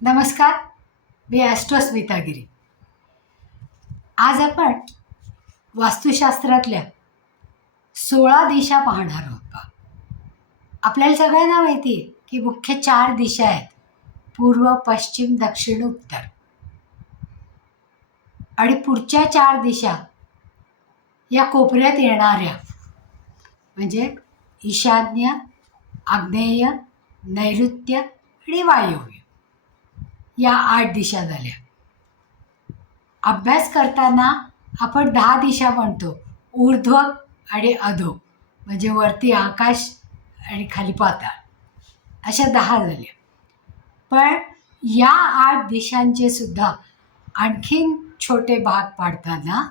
नमस्कार. मी ॲस्ट्रोस्मिता गिरी. आज आपण वास्तुशास्त्रातल्या 16 दिशा पाहणार आहोत पहा. आपल्याला सगळ्यांना माहिती आहे की मुख्य 4 दिशा आहेत: पूर्व, पश्चिम, दक्षिण, उत्तर. आणि पुढच्या 4 दिशा या कोपऱ्यात येणाऱ्या म्हणजे ईशान्य, आग्नेय, नैऋत्य आणि वायव्य या 8 दिशा झाल्या. अभ्यास करताना आपण 10 दिशा म्हणतो: ऊर्ध्व आणि अधो, म्हणजे वरती आकाश आणि खाली पाताळ, अशा 10 झाल्या. पण या 8 दिशांचे सुद्धा आणखीन छोटे भाग पाडताना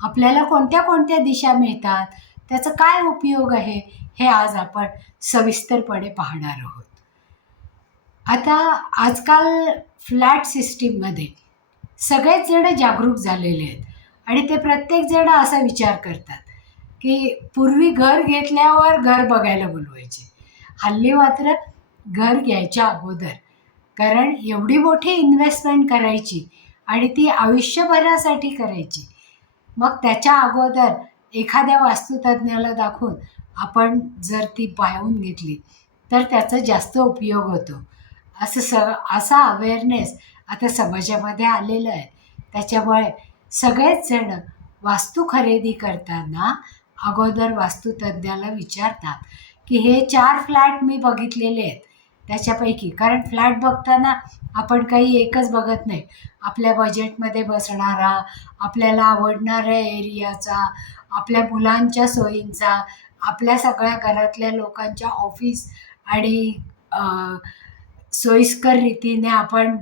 आपल्याला कोणत्या कोणत्या दिशा मिळतात, त्याचा काय उपयोग आहे, हे आज आपण सविस्तरपणे पाहणार आहोत. आता आजकाल फ्लॅट सिस्टीममध्ये सगळेच जण जागरूक झालेले आहेत आणि ते प्रत्येकजण असा विचार करतात की पूर्वी घर घेतल्यावर घर बघायला बोलवायचे. हल्ली मात्र घर घ्यायच्या अगोदर, कारण एवढी मोठी इन्व्हेस्टमेंट करायची आणि ती आयुष्यभरासाठी करायची, मग त्याच्या अगोदर एखाद्या वास्तुतज्ञाला दाखवून आपण जर ती पाहून घेतली तर त्याचा जास्त उपयोग होतो. असा अवेअरनेस आता समाजामध्ये आलेला आहे. त्याच्यामुळे सगळेच जण वास्तू खरेदी करताना अगोदर वास्तुतज्ञाला विचारतात की हे 4 फ्लॅट मी बघितलेले आहेत त्याच्यापैकी, कारण फ्लॅट बघताना आपण काही एकच बघत नाही, आपल्या बजेटमध्ये बसणारा, आपल्याला आवडणाऱ्या एरियाचा, आपल्या मुलांच्या सोयींचा, आपल्या सगळ्या घरातल्या लोकांच्या ऑफिस आणि सोयीस्कर रीतीने आपण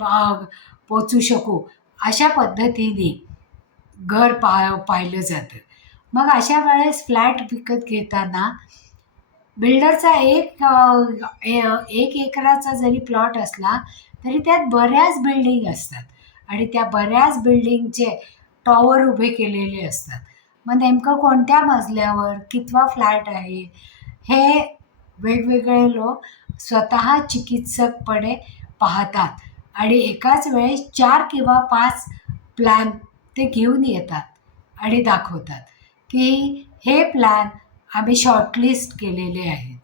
पोचू शकू अशा पद्धतीने घर पाहिलं जातं. मग अशा वेळेस फ्लॅट विकत घेताना बिल्डरचा एक एकराचा जरी प्लॉट असला तरी त्यात बऱ्याच बिल्डिंग असतात आणि त्या बऱ्याच बिल्डिंगचे टॉवर उभे केलेले असतात. मग नेमकं कोणत्या मजल्यावर कितवा फ्लॅट आहे हे वेगवेगळे लोक स्वतः चिकित्सकपणे पाहतात आणि एकाच वेळेस 4 किंवा 5 प्लॅन ते घेऊन येतात आणि दाखवतात की हे प्लॅन आम्ही शॉर्टलिस्ट केलेले आहेत.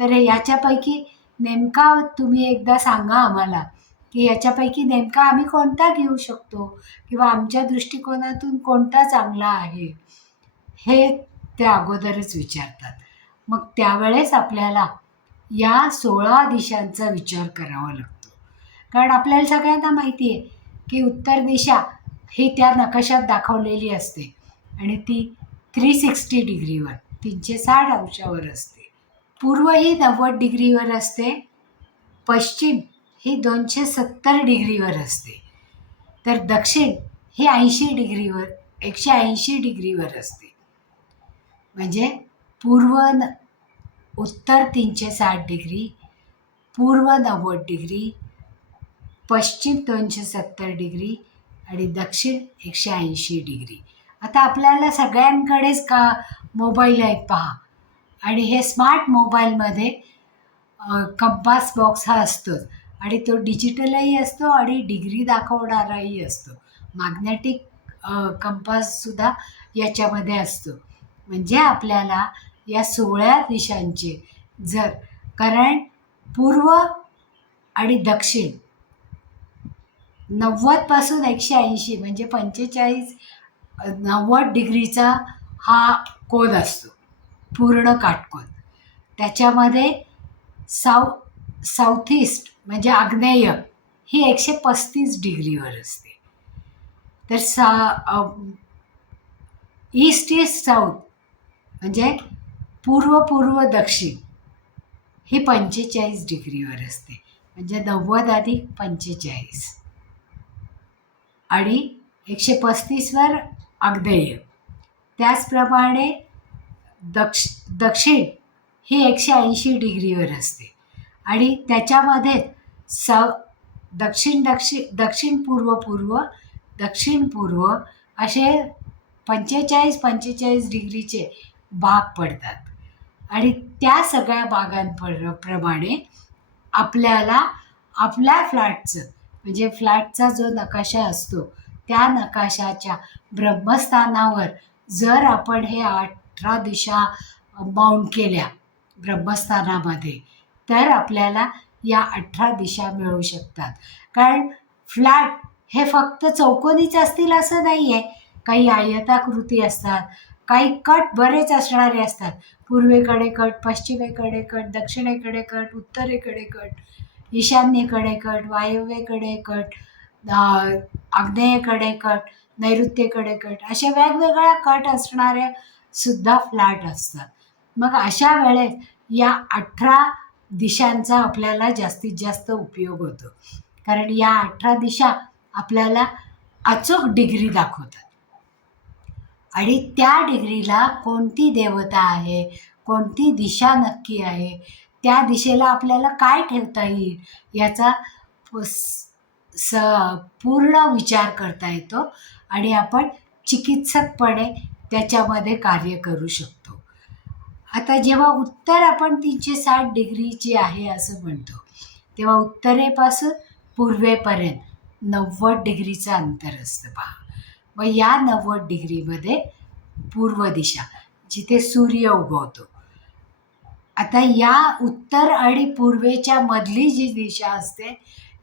तर याच्यापैकी नेमका तुम्ही एकदा सांगा आम्हाला की याच्यापैकी नेमका आम्ही कोणता घेऊ शकतो किंवा आमच्या दृष्टिकोनातून कोणता चांगला आहे, हे ते अगोदरच विचारतात. मग त्यावेळेस आपल्याला या 16 दिशांचा विचार करावा लागतो. कारण आपल्याला सगळ्यांना माहिती आहे की उत्तर दिशा ही त्या नकाशात दाखवलेली असते आणि ती 360 डिग्रीवर 360 अंशावर असते. पूर्व ही 90 डिग्रीवर असते, पश्चिम ही 270 डिग्रीवर असते, तर दक्षिण ही 80 डिग्रीवर 180 डिग्रीवर असते. म्हणजे उत्तर 360 डिग्री, पूर्व 90 डिग्री, पश्चिम 270 डिग्री आणि दक्षिण 180 डिग्री. आता आपल्याला सगळ्यांकडेच मोबाईल आहेत पहा, आणि हे स्मार्ट मोबाईलमध्ये कंपास बॉक्स हा असतोच आणि तो डिजिटलही असतो आणि डिग्री दाखवणाराही असतो. मॅग्नेटिक कंपाससुद्धा याच्यामध्ये असतो. म्हणजे आपल्याला या 16 दिशांचे कारण पूर्व आणि दक्षिण 90पासून 180 म्हणजे 90 डिग्रीचा हा कोन असतो, पूर्ण काटकोन. त्याच्यामध्ये साऊथ ईस्ट म्हणजे आग्नेय ही 135 डिग्रीवर असते, तर ईस्ट ईस्ट साऊथ म्हणजे पूर्व दक्षिण ही 45 डिग्रीवर असते, म्हणजे 90 अधिक 45 आणि 135वर आग्नेय. त्याचप्रमाणे दक्षिण ही 180 डिग्रीवर असते आणि त्याच्यामध्ये दक्षिण पूर्व असे 45 डिग्रीचे भाग पडतात. आणि त्या सगळ्या भागांप्रमाणे आपल्याला आपल्या फ्लॅटचं म्हणजे फ्लॅटचा जो नकाशा असतो त्या नकाशाच्या ब्रह्मस्थानावर जर आपण हे 18 दिशा माउंट केल्या ब्रह्मस्थानामध्ये, तर आपल्याला या 18 दिशा मिळू शकतात. कारण फ्लॅट हे फक्त चौकोनीच असतील असं नाही आहे. काही आयताकृती असतात, काही कट बरेच असणारे असतात. पूर्वेकडे कट, पश्चिमेकडे कट, दक्षिणेकडे कट, उत्तरेकडे कट, ईशान्येकडे कट, वायव्येकडे कट, आग्नेयेकडे कट, नैऋत्येकडे कट, अशा वेगवेगळ्या कट असणाऱ्या सुद्धा फ्लॅट असतात. मग अशा वेळेस या 18 दिशांचा आपल्याला जास्तीत जास्त उपयोग होतो. कारण या 18 दिशा आपल्याला अचूक डिग्री दाखवतात आणि त्या डिग्रीला कोणती देवता आहे, कोणती दिशा नक्की आहे, त्या दिशेला आपल्याला काय ठेवता येईल याचा स पूर्ण विचार करता येतो आणि आपण चिकित्सकपणे त्याच्यामध्ये कार्य करू शकतो. आता जेव्हा उत्तर आपण 360 डिग्रीची आहे असं म्हणतो, तेव्हा उत्तरेपासून पूर्वेपर्यंत 90 डिग्रीचं अंतर असतं पहा. मग या 90 डिग्रीमध्ये पूर्व दिशा, जिथे सूर्य उगवतो. आता या उत्तर आणि पूर्वेच्या मधली जी दिशा असते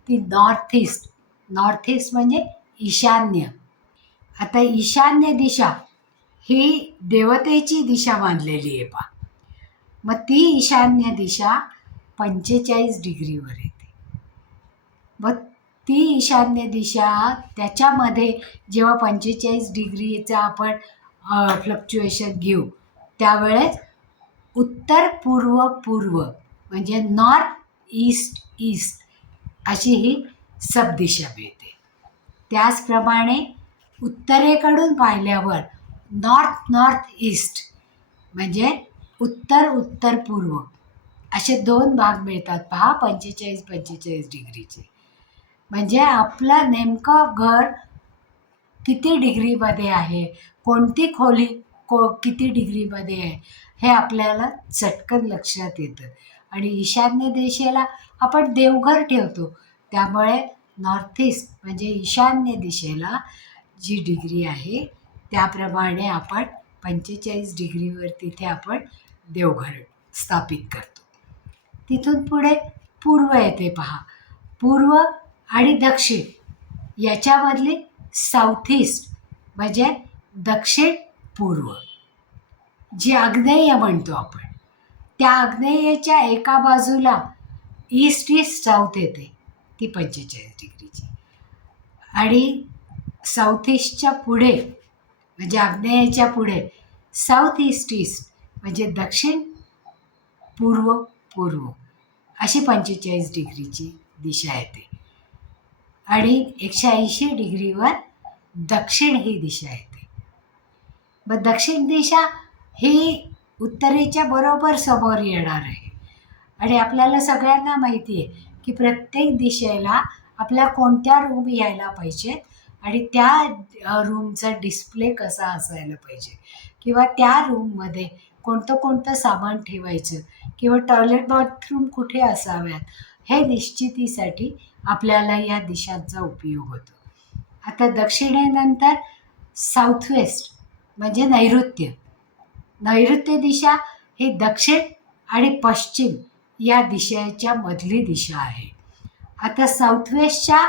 ती नॉर्थ ईस्ट. नॉर्थ ईस्ट म्हणजे ईशान्य. आता ईशान्य दिशा ही देवतेची दिशा मानलेली आहे पहा. मग ती ईशान्य दिशा 45 डिग्रीवर येते. मग ती ईशान्य दिशा त्याच्यामध्ये जेव्हा 45 डिग्रीचा आपण फ्लक्च्युएशन घेऊ त्यावेळेस उत्तर पूर्व पूर्व म्हणजे नॉर्थ ईस्ट ईस्ट अशी ही सबदिशा मिळते. त्याचप्रमाणे उत्तरेकडून पाहिल्यावर नॉर्थ नॉर्थ ईस्ट म्हणजे उत्तर उत्तर पूर्व असे 2 भाग मिळतात पहा 45 डिग्रीचे. म्हणजे आपलं नेमकं घर किती डिग्रीमध्ये आहे, कोणती खोली किती डिग्रीमध्ये आहे हे आपल्याला चटकन लक्षात येतं. आणि ईशान्य दिशेला आपण देवघर ठेवतो, त्यामुळे नॉर्थ ईस्ट म्हणजे ईशान्य दिशेला जी डिग्री आहे त्याप्रमाणे आपण 45 डिग्रीवर तिथे आपण देवघर स्थापित करतो. तिथून पुढे पूर्व येते पहा. पूर्व आणि दक्षिण याच्यामधली साऊथ ईस्ट म्हणजे दक्षिण पूर्व, जी आग्नेय म्हणतो आपण, त्या आग्नेयच्या एका बाजूला ईस्ट ईस्ट साऊथ येते ती 45 डिग्रीची. आणि साऊथ ईस्टच्या पुढे म्हणजे आग्नेयच्या पुढे साऊथ ईस्ट ईस्ट म्हणजे दक्षिण पूर्व पूर्व अशी 45 डिग्रीची दिशा येते. आणि 180 डिग्रीवर दक्षिण ही दिशा येते. मग दक्षिण दिशा ही उत्तरेच्या बरोबर समोर येणार आहे. आणि आपल्याला सगळ्यांना माहिती आहे की प्रत्येक दिशेला आपल्या कोणत्या रूम यायला पाहिजेत आणि त्या रूमचा डिस्प्ले कसा असायला पाहिजे किंवा त्या रूममध्ये कोणतं कोणतं सामान ठेवायचं किंवा टॉयलेट बाथरूम कुठे असाव्यात हे निश्चितीसाठी आपल्याला या दिशांचा उपयोग होतो. आता दक्षिणेनंतर साऊथ वेस्ट म्हणजे नैऋत्य. नैऋत्य दिशा ही दक्षिण आणि पश्चिम या दिशेच्या मधली दिशा आहे. आता साऊथ वेस्टच्या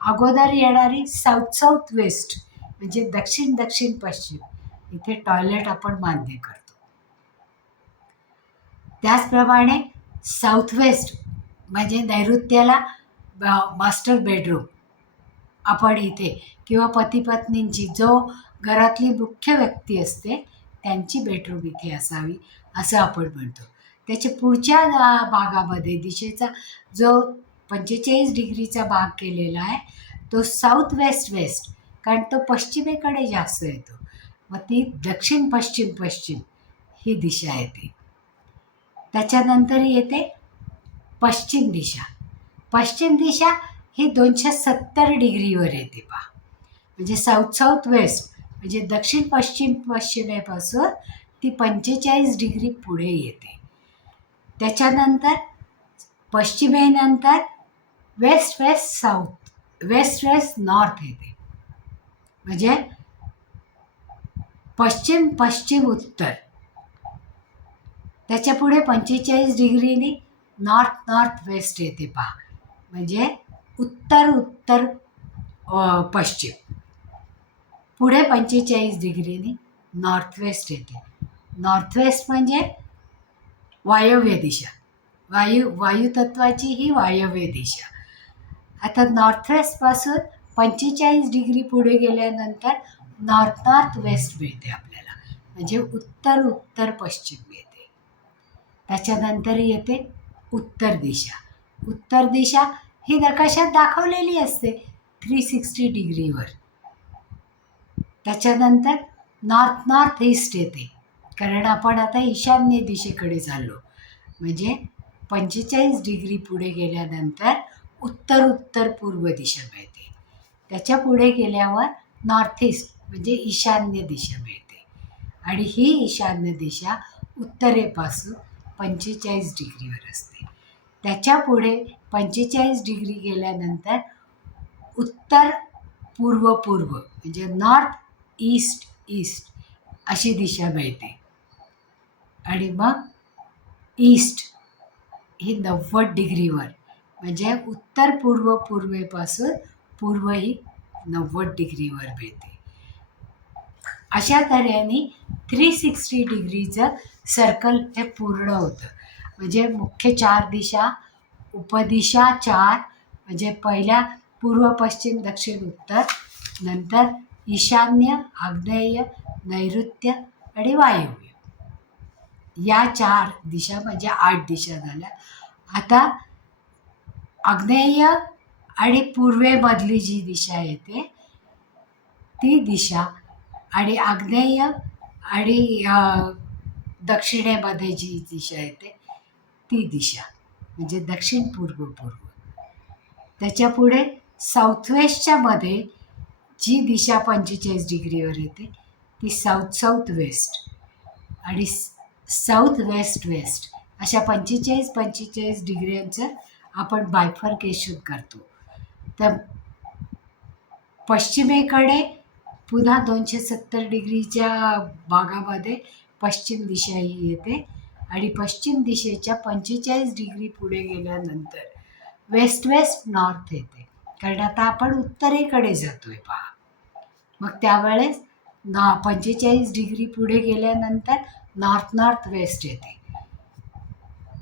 अगोदर येणारी साऊथ साऊथ वेस्ट म्हणजे दक्षिण दक्षिण पश्चिम, इथे टॉयलेट आपण मान्य करतो. त्याचप्रमाणे साऊथ वेस्ट म्हणजे नैऋत्याला मास्टर बेडरूम आपण इथे किंवा पती पत्नींची जो घरातली मुख्य व्यक्ती असते त्यांची बेडरूम इथे असावी असं आपण म्हणतो. त्याच्या पुढच्या भागामध्ये दिशेचा जो 45 डिग्रीचा भाग केलेला आहे तो साऊथ वेस्ट वेस्ट, कारण तो पश्चिमेकडे जास्त येतो. मग ती दक्षिण पश्चिम पश्चिम ही दिशा येते. त्याच्यानंतर येते पश्चिम दिशा. पश्चिम दिशा ही 270 डिग्रीवर येते पहा. म्हणजे साऊथ साऊथ वेस्ट म्हणजे दक्षिण पश्चिम पश्चिमेपासून ती 45 डिग्री पुढे येते. त्याच्यानंतर पश्चिमेनंतर west west south west west north येते, म्हणजे पश्चिम पश्चिम उत्तर. त्याच्या पुढे 45 डिग्रीनी नॉर्थ नॉर्थ वेस्ट येते पहा, म्हणजे उत्तर उत्तर पश्चिम. पुढे 45 डिग्रीनी नॉर्थ वेस्ट येते. नॉर्थ वेस्ट म्हणजे वायव्य दिशा, वायुतत्वाची ही वायव्य दिशा. आता नॉर्थ वेस्टपासून 45 डिग्री पुढे गेल्यानंतर नॉर्थ नॉर्थ वेस्ट मिळते आपल्याला, म्हणजे उत्तर उत्तर पश्चिम येते. त्याच्यानंतर येते उत्तर दिशा. उत्तर दिशा ही नकाशात दाखवलेली असते 360 डिग्रीवर. त्याच्यानंतर नॉर्थ नॉर्थ ईस्ट येते, कारण आपण आता ईशान्य दिशेकडे चाललो. म्हणजे 45 डिग्री पुढे गेल्यानंतर उत्तर उत्तर पूर्व दिशा मिळते. त्याच्या पुढे गेल्यावर नॉर्थ ईस्ट म्हणजे ईशान्य दिशा मिळते, आणि ही ईशान्य दिशा उत्तरेपासून 45 डिग्रीवर असते. त्याच्या पुढे 45 डिग्री गेल्यानंतर उत्तर पूर्व पूर्व म्हणजे नॉर्थ ईस्ट ईस्ट अशी दिशा मिळते. आणि मग ईस्ट ही 90 डिग्रीवर, म्हणजे उत्तर पूर्व पूर्वेपासून पूर्व ही 90 डिग्रीवर मिळते. अशा तऱ्हेने 360 डिग्रीचं सर्कल हे पूर्ण होतं. म्हणजे मुख्य 4 दिशा, उपदिशा 4, म्हणजे पहिल्या पूर्व पश्चिम दक्षिण उत्तर, नंतर ईशान्य आग्नेय नैऋत्य आणि वायव्य, या 4 दिशा म्हणजे 8 दिशा झाल्या. आता आग्नेय आणि पूर्वेमधली जी दिशा येते ती दिशा, आणि आग्नेय आणि दक्षिणेमध्ये जी दिशा येते ती दिशा म्हणजे दक्षिण पूर्व पूर्व. त्याच्या पुढे साऊथ वेस्टच्या मध्ये जी दिशा 45 डिग्रीवर येते ती साऊथ साऊथ वेस्ट, आणि साऊथ वेस्ट वेस्ट अशा 45 डिग्र्यांचं आपण बायफर्केशन करतो. तर पश्चिमेकडे पुन्हा 270 डिग्रीच्या भागामध्ये पश्चिम दिशा ही येते, आणि पश्चिम दिशेच्या 45 डिग्री पुढे गेल्यानंतर वेस्ट वेस्ट नॉर्थ येते, कारण आता आपण उत्तरेकडे जातोय पहा. मग त्यावेळेस 45 डिग्री पुढे गेल्यानंतर नॉर्थ नॉर्थ वेस्ट येते.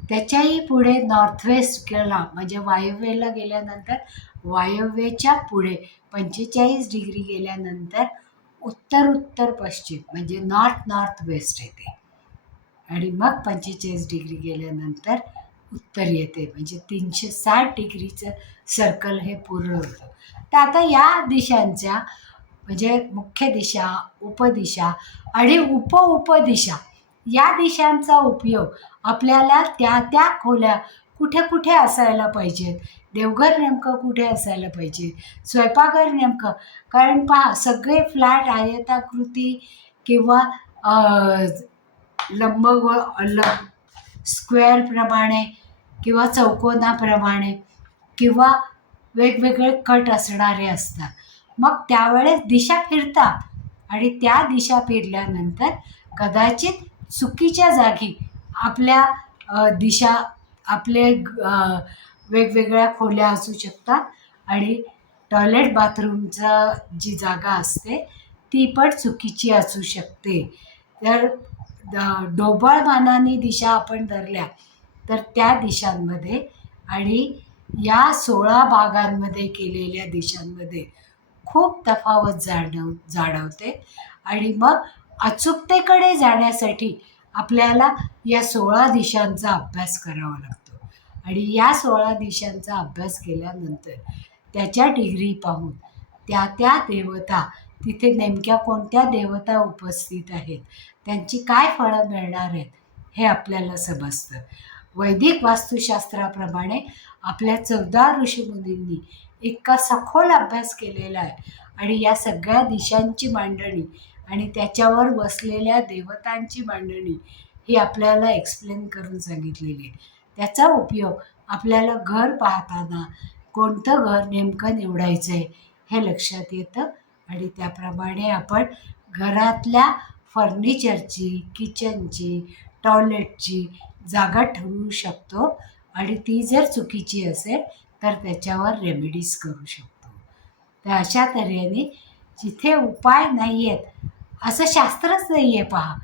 त्याच्याही पुढे नॉर्थ वेस्ट गेला म्हणजे वायव्येला गेल्यानंतर वायव्येच्या पुढे 45 डिग्री गेल्यानंतर उत्तर उत्तर पश्चिम म्हणजे नॉर्थ नॉर्थ वेस्ट येते, आणि मग 45 डिग्री गेल्यानंतर उत्तर येते, म्हणजे 360 डिग्रीचं सर्कल हे पूर्ण होतं. तर आता या दिशांच्या म्हणजे मुख्य दिशा, उपदिशा आणि उपदिशा या दिशांचा उपयोग आपल्याला त्या त्या खोल्या कुठे कुठे असायला पाहिजेत, देवघर नेमकं कुठे असायला पाहिजे, स्वयंपाकघर नेमकं, कारण पहा सगळे फ्लॅट आयताकृती किंवा स्क्वेअरप्रमाणे किंवा चौकोनाप्रमाणे किंवा वेगवेगळे कट असणारे असतात. मग त्यावेळेस दिशा फिरतात, आणि त्या दिशा फिरल्यानंतर कदाचित चुकीच्या जागी आपल्या दिशा आपले वेगवेगळ्या खोल्या असू शकतात, आणि टॉयलेट बाथरूमचा जी जागा असते ती पण चुकीची असू शकते. तर ढोबळमानाने दिशा आपण धरल्या तर त्या दिशांमध्ये आणि या 16 भागांमध्ये केलेल्या दिशांमध्ये खूप तफावत जाणवते, आणि मग अचूकतेकडे जाण्यासाठी आपल्याला या 16 दिशांचा अभ्यास करावा लागतो, आणि या 16 दिशांचा अभ्यास केल्यानंतर त्याच्या डिग्री पाहून त्या त्या देवता तिथे नेमक्या कोणत्या देवता उपस्थित आहेत, त्यांची काय फळं मिळणार आहेत हे आपल्याला समजतं. वैदिक वास्तुशास्त्राप्रमाणे आपल्या 14 ऋषीमुनींनी इतका सखोल अभ्यास केलेला आहे, आणि या सगळ्या दिशांची मांडणी आणि त्याच्यावर बसलेल्या देवतांची मांडणी ही आपल्याला एक्सप्लेन करून सांगितलेली आहे. त्याचा उपयोग आपल्याला घर पाहताना कोणतं घर नेमकं निवडायचं आहे हे लक्षात येतं आणि त्याप्रमाणे आपण घरातल्या फर्निचरची, किचनची, टॉयलेटची जागा ठरवू शकतो आणि ती जर चुकीची असेल तर त्याच्यावर रेमेडीज करू शकतो. तर अशा तऱ्हेने जिथे उपाय नाही आहेत असं शास्त्रच नाही आहे पहा.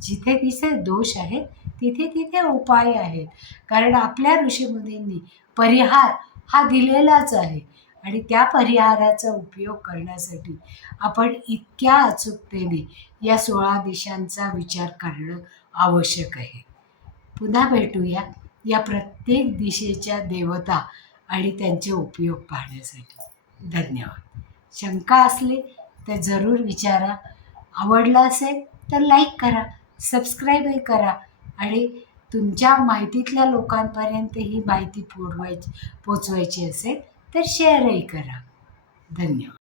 जिथे तिथे दोष आहेत तिथे तिथे उपाय आहेत. कारण आपल्या ऋषीमुनींनी परिहार हा दिलेलाच आहे आणि त्या परिहाराचा उपयोग करण्यासाठी आपण इतक्या अचूकतेने या 16 दिशांचा विचार करणं आवश्यक आहे. पुन्हा भेटूया या प्रत्येक दिशेच्या देवता आणि त्यांचे उपयोग पाहण्यासाठी. धन्यवाद. शंका असली तर जरूर विचारा. आवडलं असेल तर लाईक करा, सबस्क्राईबही करा आणि तुमच्या माहितीतल्या लोकांपर्यंत ही माहिती पोचवायची असेल तर शेअरही करा. धन्यवाद.